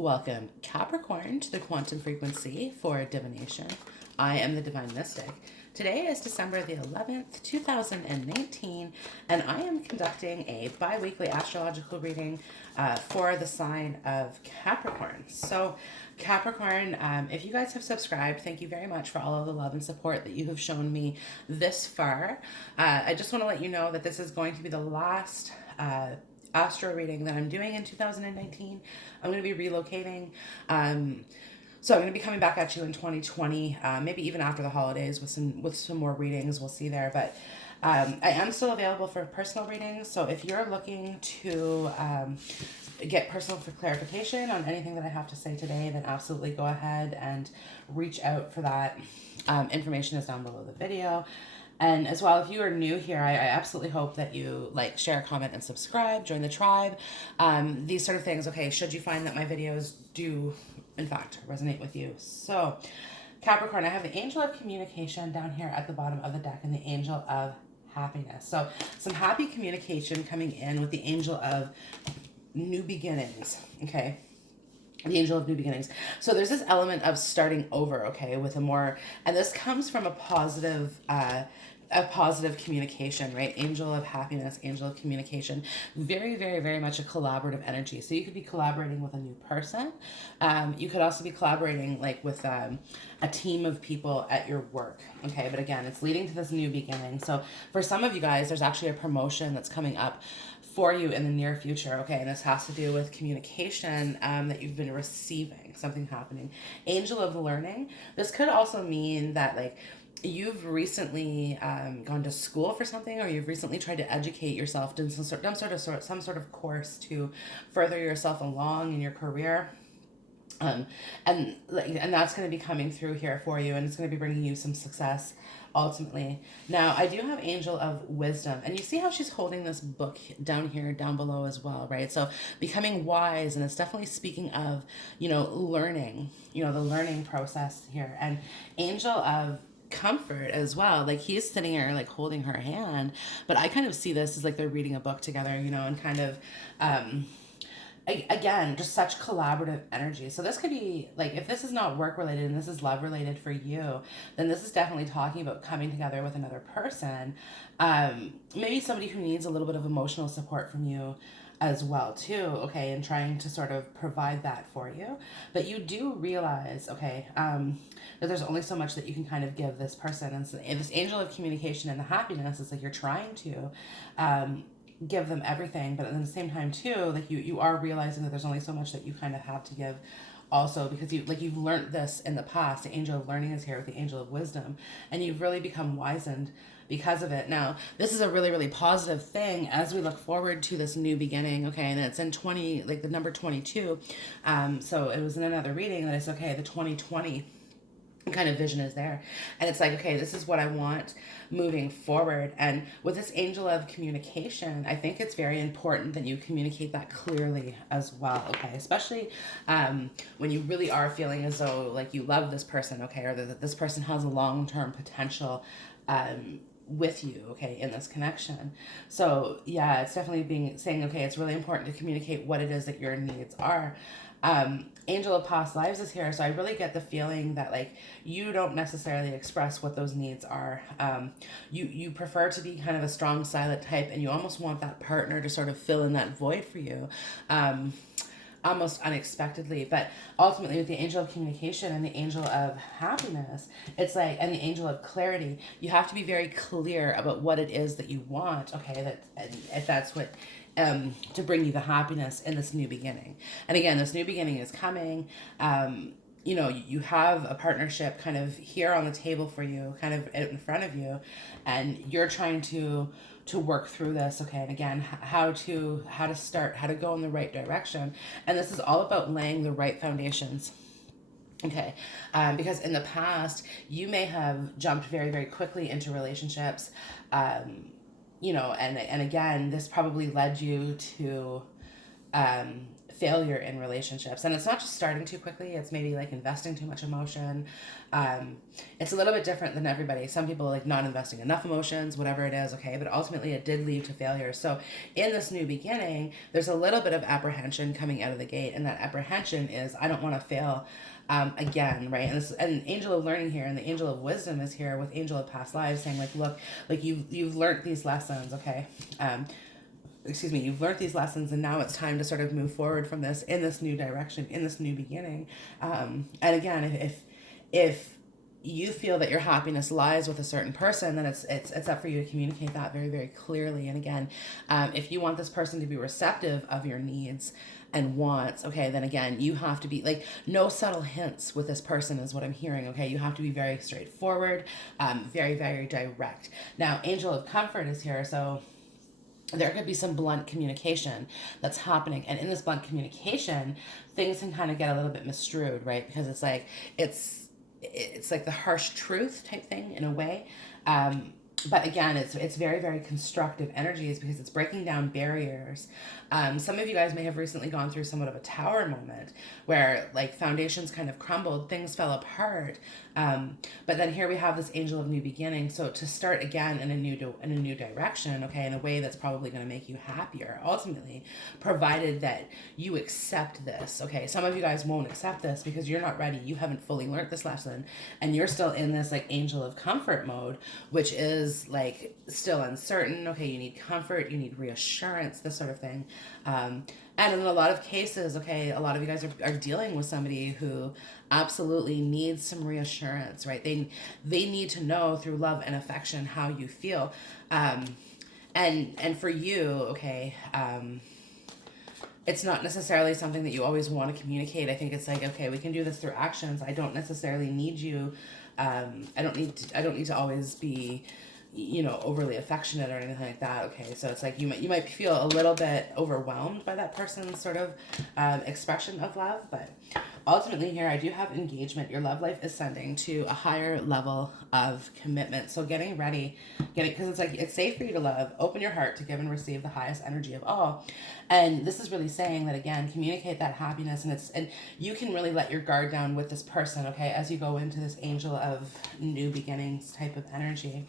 Welcome, Capricorn, to the quantum frequency for divination. I am the Divine Mystic. Today is December the 11th, 2019, and I am conducting a bi-weekly astrological reading for the sign of Capricorn. So, Capricorn, if you guys have subscribed, thank you very much for all of the love and support that you have shown me this far. I just want to let you know that this is going to be the last astro reading that I'm doing in 2019. I'm going to be relocating. So I'm going to be coming back at you in 2020, maybe even after the holidays with some more readings. We'll see there. But I am still available for personal readings. So if you're looking to get personal for clarification on anything that I have to say today, then absolutely go ahead and reach out for that. Information is down below the video. And as well, if you are new here, I absolutely hope that you like, share, comment, and subscribe, join the tribe, these sort of things. Okay, should you find that my videos do, in fact, resonate with you. So, Capricorn, I have the Angel of Communication down here at the bottom of the deck and the Angel of Happiness. So, some happy communication coming in with the Angel of New Beginnings, okay? The Angel of New Beginnings. So there's this element of starting over, okay, with a more, and this comes from a positive communication, right? Angel of Happiness, Angel of Communication. Very, very, very much a collaborative energy. So you could be collaborating with a new person. You could also be collaborating like with a team of people at your work, okay? But again, it's leading to this new beginning. So for some of you guys, there's actually a promotion that's coming up for you in the near future, okay? And this has to do with communication that you've been receiving, something happening. Angel of Learning. This could also mean that like you've recently gone to school for something, or you've recently tried to educate yourself, done some sort of course to further yourself along in your career. And that's going to be coming through here for you, and it's going to be bringing you some success ultimately. Now, I do have Angel of Wisdom, and you see how she's holding this book down here, down below as well, right? So becoming wise, and it's definitely speaking of, learning, the learning process here. And Angel of Comfort as well, like he's sitting here like holding her hand, but I kind of see this as like they're reading a book together, and kind of again, just such collaborative energy. So this could be like, if this is not work related and this is love related for you, then this is definitely talking about coming together with another person. Maybe somebody who needs a little bit of emotional support from you as well too, okay, and trying to sort of provide that for you. But you do realize, okay, that there's only so much that you can kind of give this person. And so this Angel of Communication and the Happiness is like you're trying to give them everything, but at the same time too, like you are realizing that there's only so much that you kind of have to give also, because you've learned this in the past. The Angel of Learning is here with the Angel of Wisdom, and you've really become wizened because of it. Now, this is a really, really positive thing as we look forward to this new beginning, okay, and it's in 20, like the number 22. So it was in another reading that it's okay, the 2020 kind of vision is there, and it's like, okay, this is what I want moving forward. And with this Angel of Communication, I think it's very important that you communicate that clearly as well, okay, especially when you really are feeling as though like you love this person, okay, or that this person has a long-term potential with you, okay, in this connection. So yeah, it's definitely saying, okay, it's really important to communicate what it is that your needs are. Angel of Past Lives is here, so I really get the feeling that like you don't necessarily express what those needs are. You prefer to be kind of a strong silent type, and you almost want that partner to sort of fill in that void for you. Almost unexpectedly. But ultimately with the Angel of Communication and the Angel of Happiness, it's like, and the Angel of Clarity, you have to be very clear about what it is that you want, okay, that, and if that's what to bring you the happiness in this new beginning. And again, this new beginning is coming. You have a partnership kind of here on the table for you, kind of in front of you, and you're trying to work through this, okay? And again, how to start, how to go in the right direction. And this is all about laying the right foundations. Okay, because in the past, you may have jumped very, very quickly into relationships, and again, this probably led you to failure in relationships. And it's not just starting too quickly, it's maybe like investing too much emotion. It's a little bit different than everybody. Some people like not investing enough emotions, whatever it is, okay? But ultimately it did lead to failure. So in this new beginning, there's a little bit of apprehension coming out of the gate. And that apprehension is, I don't want to fail again, right? And this, and angel of learning here, and the angel of wisdom is here with angel of past lives, saying like, look, like you've learned these lessons, okay? Excuse me, you've learned these lessons, and now it's time to sort of move forward from this in this new direction, in this new beginning. And again, if you feel that your happiness lies with a certain person, then it's up for you to communicate that very, very clearly. And again, if you want this person to be receptive of your needs and wants, okay, then again, you have to be like, no subtle hints with this person is what I'm hearing, okay? You have to be very straightforward, very, very direct. Now, angel of comfort is here, so there could be some blunt communication that's happening. And in this blunt communication, things can kind of get a little bit misstrued, right? Because it's like, it's like the harsh truth type thing in a way. But again, it's very, very constructive energies because it's breaking down barriers. Some of you guys may have recently gone through somewhat of a tower moment where like foundations kind of crumbled, things fell apart. But then here we have this angel of new beginning. So to start again in a new direction, okay, in a way that's probably going to make you happier ultimately, provided that you accept this. Okay, some of you guys won't accept this because you're not ready. You haven't fully learned this lesson, and you're still in this like angel of comfort mode, which is like still uncertain. Okay, you need comfort, you need reassurance, this sort of thing. And in a lot of cases, okay, a lot of you guys are dealing with somebody who absolutely needs some reassurance, right? They need to know through love and affection how you feel. And for you, okay, it's not necessarily something that you always want to communicate. I think it's like, okay, we can do this through actions. I don't necessarily need you. I don't need to always be, you know, overly affectionate or anything like that. Okay, so it's like you might feel a little bit overwhelmed by that person's sort of expression of love, but ultimately here I do have engagement. Your love life is ascending to a higher level of commitment. So getting ready, because it's like it's safe for you to love. Open your heart to give and receive the highest energy of all. And this is really saying that again, communicate that happiness, and you can really let your guard down with this person, okay, as you go into this angel of new beginnings type of energy.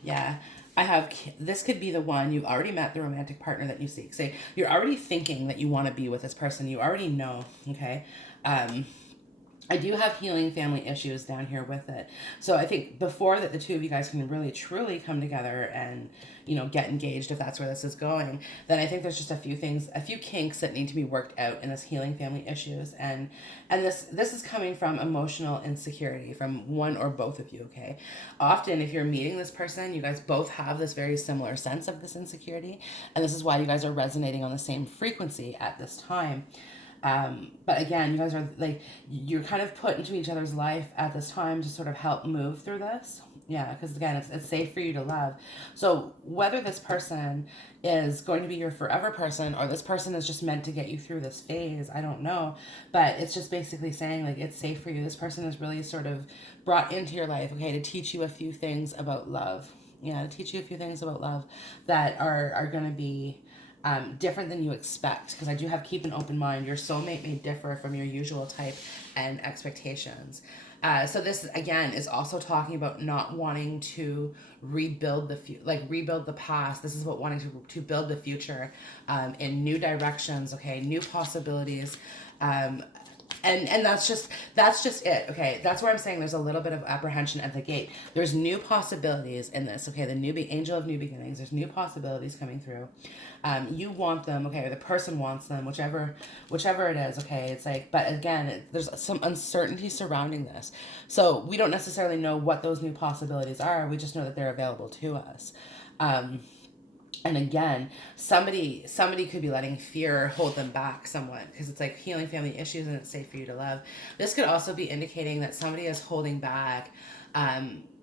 Yeah, I have, this could be the one. You've already met the romantic partner that you seek. Say, you're already thinking that you want to be with this person. You already know, okay? I do have healing family issues down here with it. So I think before that the two of you guys can really truly come together and, you know, get engaged, if that's where this is going, then I think there's just a few things, a few kinks that need to be worked out in this healing family issues. And this is coming from emotional insecurity from one or both of you, okay? Often if you're meeting this person, you guys both have this very similar sense of this insecurity. And this is why you guys are resonating on the same frequency at this time. But again, you guys are like, you're kind of put into each other's life at this time to sort of help move through this. Yeah, because again, it's safe for you to love. So whether this person is going to be your forever person or this person is just meant to get you through this phase, I don't know. But it's just basically saying like it's safe for you. This person is really sort of brought into your life, okay, to teach you a few things about love. Yeah, to teach you a few things about love that are going to be different than you expect, because I do have keep an open mind. Your soulmate may differ from your usual type and expectations. So this again is also talking about not wanting to rebuild rebuild the past. This is about wanting to build the future in new directions, okay, new possibilities. And that's just it, okay? That's where I'm saying there's a little bit of apprehension at the gate. There's new possibilities in this, okay? The angel of new beginnings. There's new possibilities coming through. You want them, okay? Or the person wants them, whichever it is, okay? It's like, but again, there's some uncertainty surrounding this. So we don't necessarily know what those new possibilities are. We just know that they're available to us. And again, somebody could be letting fear hold them back somewhat, because it's like healing family issues and it's safe for you to love. This could also be indicating that somebody is holding back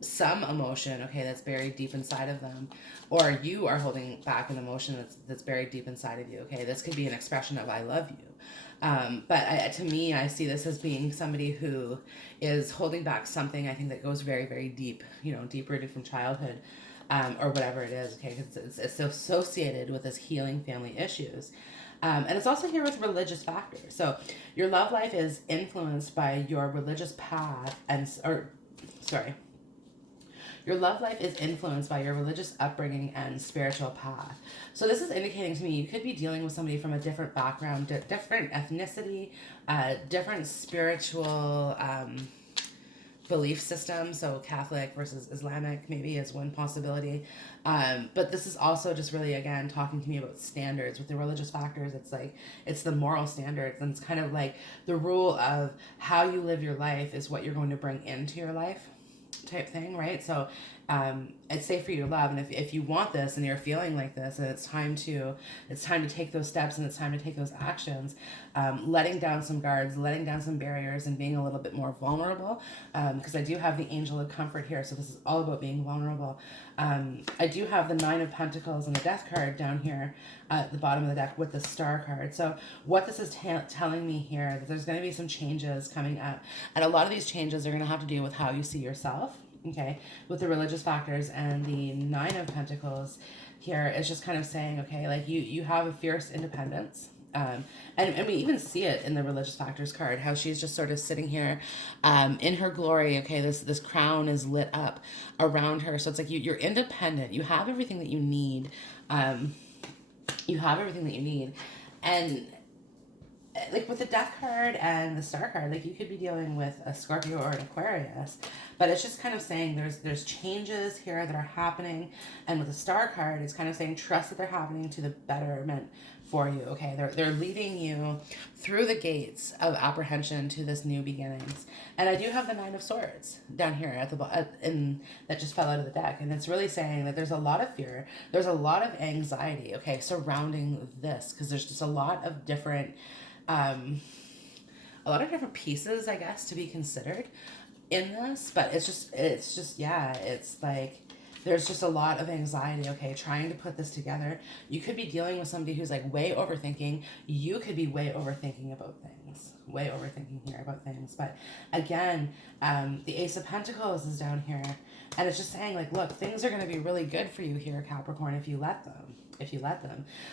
some emotion, okay, that's buried deep inside of them, or you are holding back an emotion that's buried deep inside of you, okay? This could be an expression of I love you. But to me, I see this as being somebody who is holding back something, I think, that goes very, very deep, you know, deep rooted from childhood. Or whatever it is, okay, because it's associated with this healing family issues. And it's also here with religious factors. So your love life is influenced by your religious path your love life is influenced by your religious upbringing and spiritual path. So this is indicating to me you could be dealing with somebody from a different background, different ethnicity, different spiritual belief system. So Catholic versus Islamic maybe is one possibility. But this is also just really, again, talking to me about standards. With the religious factors, it's like, it's the moral standards. And it's kind of like the rule of how you live your life is what you're going to bring into your life type thing, right? So it's safe for you to love, and if you want this and you're feeling like this, and it's time to take those steps, and it's time to take those actions, letting down some guards, letting down some barriers, and being a little bit more vulnerable, because I do have the Angel of Comfort here, so this is all about being vulnerable. I do have the Nine of Pentacles and the Death card down here at the bottom of the deck with the Star card. So what this is telling me here, that there's going to be some changes coming up, and a lot of these changes are going to have to do with how you see yourself. Okay, with the religious factors and the Nine of Pentacles here, it's just kind of saying, okay, like you have a fierce independence. And we even see it in the religious factors card, how she's just sort of sitting here in her glory. Okay, this crown is lit up around her. So it's like you're independent. You have everything that you need. You have everything that you need. And like with the Death card and the Star card, like you could be dealing with a Scorpio or an Aquarius, but it's just kind of saying there's changes here that are happening. And with the Star card, it's kind of saying trust that they're happening to the betterment for you. Okay, they're leading you through the gates of apprehension to this new beginnings. And I do have the Nine of Swords down here at the in that just fell out of the deck, and it's really saying that there's a lot of fear, there's a lot of anxiety, okay, surrounding this, because there's just a lot of different pieces, I guess, to be considered in this. But it's just yeah, it's like there's just a lot of anxiety, okay, trying to put this together. You could be dealing with somebody who's like way overthinking. You could be way overthinking about things, way overthinking here about things. But again, the Ace of Pentacles is down here, and it's just saying, like, look, things are going to be really good for you here, Capricorn, if you let them.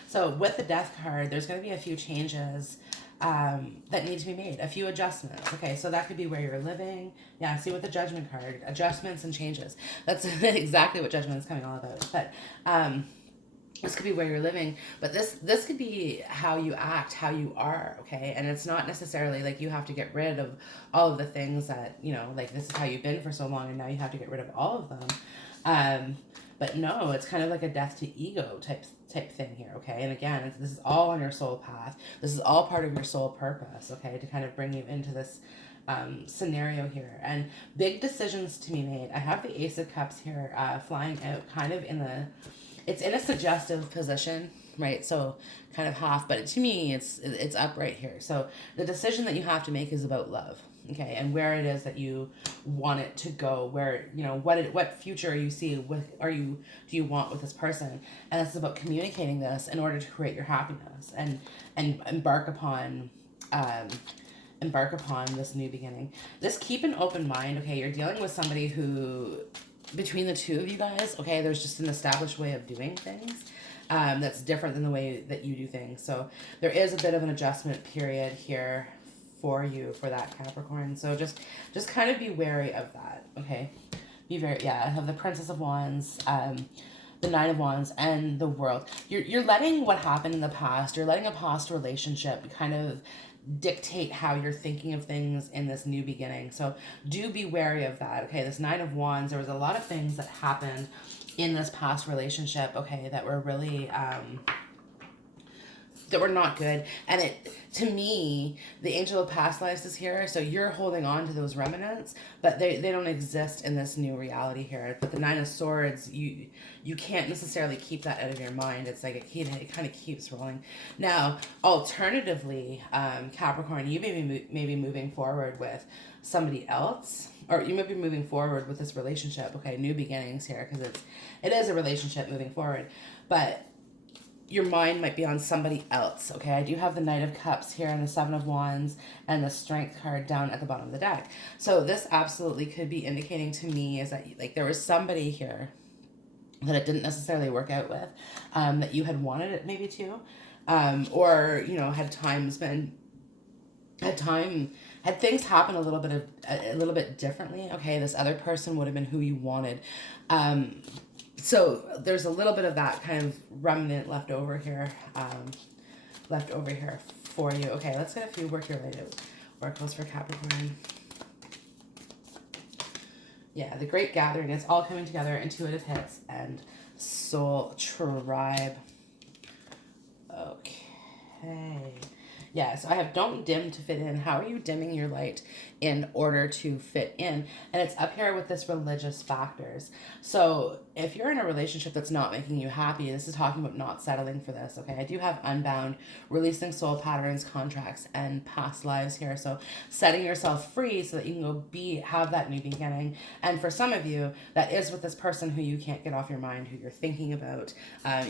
So with the Death card, there's going to be a few changes that need to be made, a few adjustments. Okay, so that could be where you're living. Yeah, see with the Judgment card, adjustments and changes. That's exactly what Judgment is coming all about. But this could be where you're living, but this could be how you act, how you are, okay? And it's not necessarily like you have to get rid of all of the things that, you know, like this is how you've been for so long and now you have to get rid of all of them. But no, it's kind of like a death to ego type thing here, okay? And again, this is all on your soul path. This is all part of your soul purpose, okay, to kind of bring you into this scenario here. And big decisions to be made. I have the Ace of Cups here flying out kind of it's in a suggestive position, right? So kind of half, but to me, it's up right here. So the decision that you have to make is about love. Okay, and where it is that you want it to go, where, you know, what future you see do you want with this person, and it's about communicating this in order to create your happiness and embark upon this new beginning. Just keep an open mind. Okay, you're dealing with somebody who, between the two of you guys, okay, there's just an established way of doing things that's different than the way that you do things. So there is a bit of an adjustment period here for you for that, Capricorn. So just kind of be wary of that, okay? Be very, yeah, I have the Princess of Wands, the Nine of Wands, and the World. You're letting what happened in the past, you're letting a past relationship kind of dictate how you're thinking of things in this new beginning. So do be wary of that, okay? This Nine of Wands, there was a lot of things that happened in this past relationship, okay, that were really that were not good. And it, to me, the Angel of Past Lives is here, so you're holding on to those remnants, but they don't exist in this new reality here. But the Nine of Swords, you can't necessarily keep that out of your mind. It's like it kind of keeps rolling. Now, alternatively, Capricorn, you may be moving forward with somebody else, or you might be moving forward with this relationship. Okay, new beginnings here, because it is a relationship moving forward, but your mind might be on somebody else, okay? I do have the Knight of Cups here and the Seven of Wands and the Strength card down at the bottom of the deck. So this absolutely could be indicating to me is that, like, there was somebody here that it didn't necessarily work out with, that you had wanted it maybe to. or, you know, had things happen a little bit differently. Okay, this other person would have been who you wanted. So there's a little bit of that kind of remnant left over here for you. Okay, let's get a few work-related oracles for Capricorn. Yeah, the Great Gathering. It's all coming together. Intuitive hits and Soul Tribe. Okay. Yeah, so I have don't dim to fit in. How are you dimming your light in order to fit in? And it's up here with this religious factors. So if you're in a relationship that's not making you happy, this is talking about not settling for this, okay? I do have unbound, releasing soul patterns, contracts, and past lives here. So setting yourself free so that you can go have that new beginning. And for some of you, that is with this person who you can't get off your mind, who you're thinking about.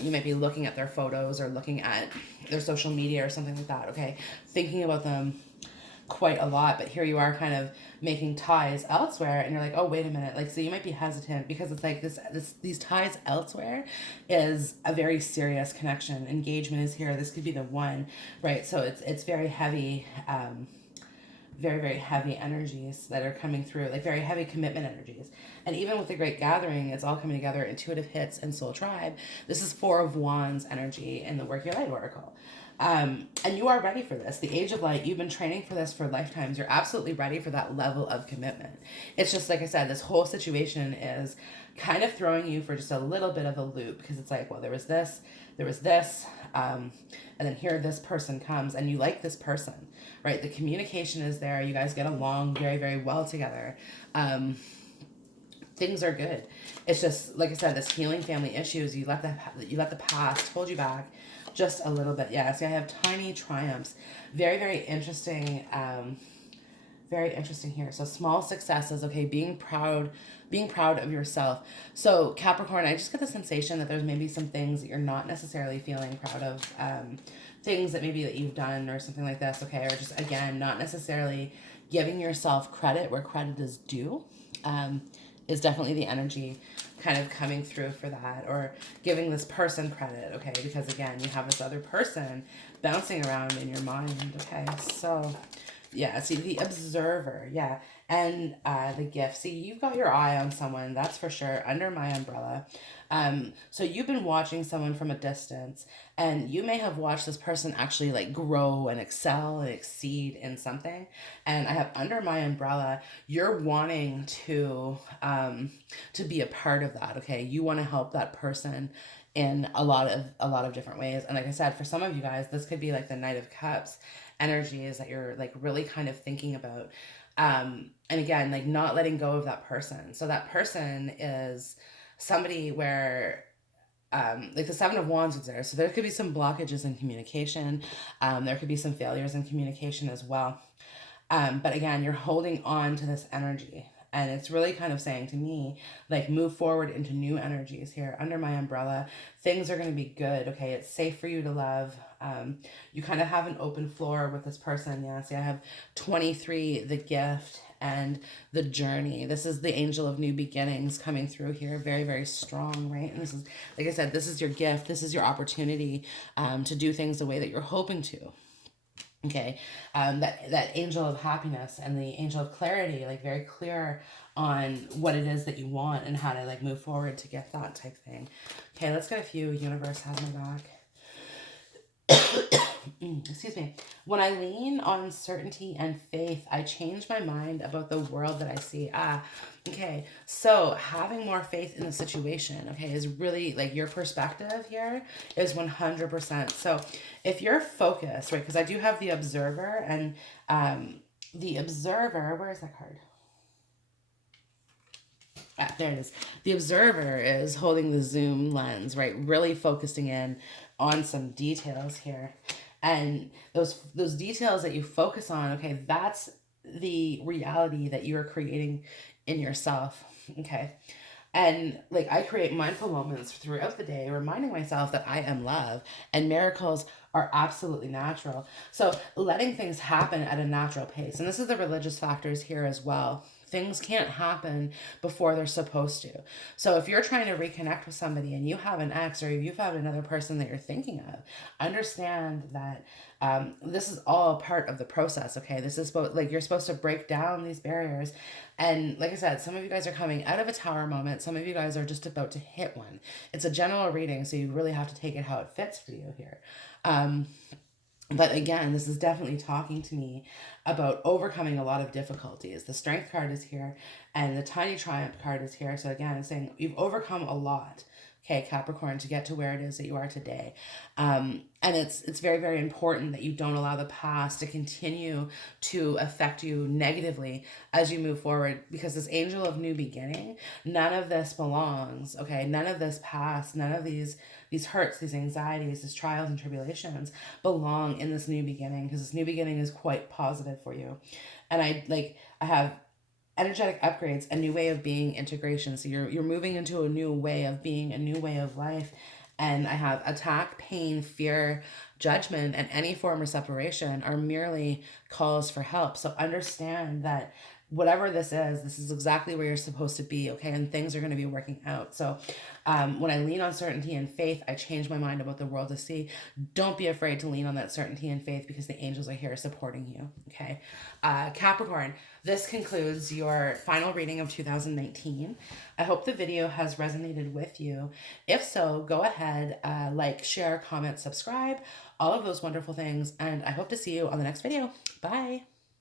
You might be looking at their photos or looking at their social media or something like that, okay? Thinking about them quite a lot, but here you are kind of making ties elsewhere, and you're like, oh, wait a minute. Like, so you might be hesitant because it's like these ties elsewhere is a very serious connection. Engagement is here. This could be the one, right? So it's very heavy, very, very heavy energies that are coming through, like very heavy commitment energies. And even with the Great Gathering, it's all coming together, intuitive hits and Soul Tribe. This is Four of Wands energy in the Work Your Light Oracle. And you are ready for this. The Age of Light, you've been training for this for lifetimes. You're absolutely ready for that level of commitment. It's just, like I said, this whole situation is kind of throwing you for just a little bit of a loop, because it's like, well, there was this, and then here this person comes, and you like this person, right? The communication is there. You guys get along very, very well together. Things are good. It's just, like I said, this healing family issues, you let the past hold you back just a little bit. Yeah, see, I have tiny triumphs. Very, very interesting. Very interesting here. So small successes, okay, being proud of yourself. So Capricorn, I just get the sensation that there's maybe some things that you're not necessarily feeling proud of. Things that maybe that you've done or something like this, okay, or just, again, not necessarily giving yourself credit where credit is due. Is definitely the energy kind of coming through for that, or giving this person credit, okay, because again, you have this other person bouncing around in your mind, okay, so yeah, see, the Observer, yeah, and the Gift. See, you've got your eye on someone, that's for sure, under my umbrella. So you've been watching someone from a distance, and you may have watched this person actually like grow and excel and exceed in something. And I have under my umbrella, you're wanting to be a part of that. Okay, you want to help that person in a lot of different ways. And like I said, for some of you guys, this could be like the Knight of Cups energies that you're like really kind of thinking about. And again, like not letting go of that person. So that person is somebody where like the Seven of Wands is there. So there could be some blockages in communication. There could be some failures in communication as well. But again, you're holding on to this energy. And it's really kind of saying to me, like, move forward into new energies here under my umbrella. Things are going to be good. Okay, it's safe for you to love. You kind of have an open floor with this person. Yeah, see, I have 23, the Gift, and the Journey. This is the Angel of New Beginnings coming through here. Very, very strong, right? And this is, like I said, this is your gift. This is your opportunity to do things the way that you're hoping to. Okay, that angel of happiness and the angel of clarity, like very clear on what it is that you want and how to like move forward to get that type thing. Okay, let's get a few. Universe has my back. Excuse me. When I lean on certainty and faith, I change my mind about the world that I see. Okay. So having more faith in the situation, okay, is really like your perspective here is 100%. So if you're focused, right, because I do have the Observer, and the Observer, where is that card? There it is. The Observer is holding the zoom lens, right? Really focusing in on some details here. And those details that you focus on, okay, that's the reality that you are creating in yourself, okay? And like I create mindful moments throughout the day, reminding myself that I am love and miracles are absolutely natural. So letting things happen at a natural pace. And this is the religious factors here as well. Things can't happen before they're supposed to. So if you're trying to reconnect with somebody and you have an ex, or you have another person that you're thinking of, understand that this is all part of the process. Okay, this is like you're supposed to break down these barriers. And like I said, some of you guys are coming out of a tower moment. Some of you guys are just about to hit one. It's a general reading, so you really have to take it how it fits for you here. But again, this is definitely talking to me about overcoming a lot of difficulties. The Strength card is here, and the Tiny Triumph card is here. So again, it's saying you've overcome a lot, okay, Capricorn, to get to where it is that you are today. And it's very, very important that you don't allow the past to continue to affect you negatively as you move forward, because this angel of new beginning, none of this belongs, okay? None of this past, none of these hurts, these anxieties, these trials and tribulations belong in this new beginning, because this new beginning is quite positive for you. And I have energetic upgrades, a new way of being, integration. So you're moving into a new way of being, a new way of life. And I have attack, pain, fear, judgment, and any form of separation are merely calls for help. So understand that whatever this is exactly where you're supposed to be, okay? And things are going to be working out. So when I lean on certainty and faith, I change my mind about the world to see. Don't be afraid to lean on that certainty and faith, because the angels are here supporting you, okay? Capricorn, this concludes your final reading of 2019. I hope the video has resonated with you. If so, go ahead, like, share, comment, subscribe, all of those wonderful things, and I hope to see you on the next video. Bye.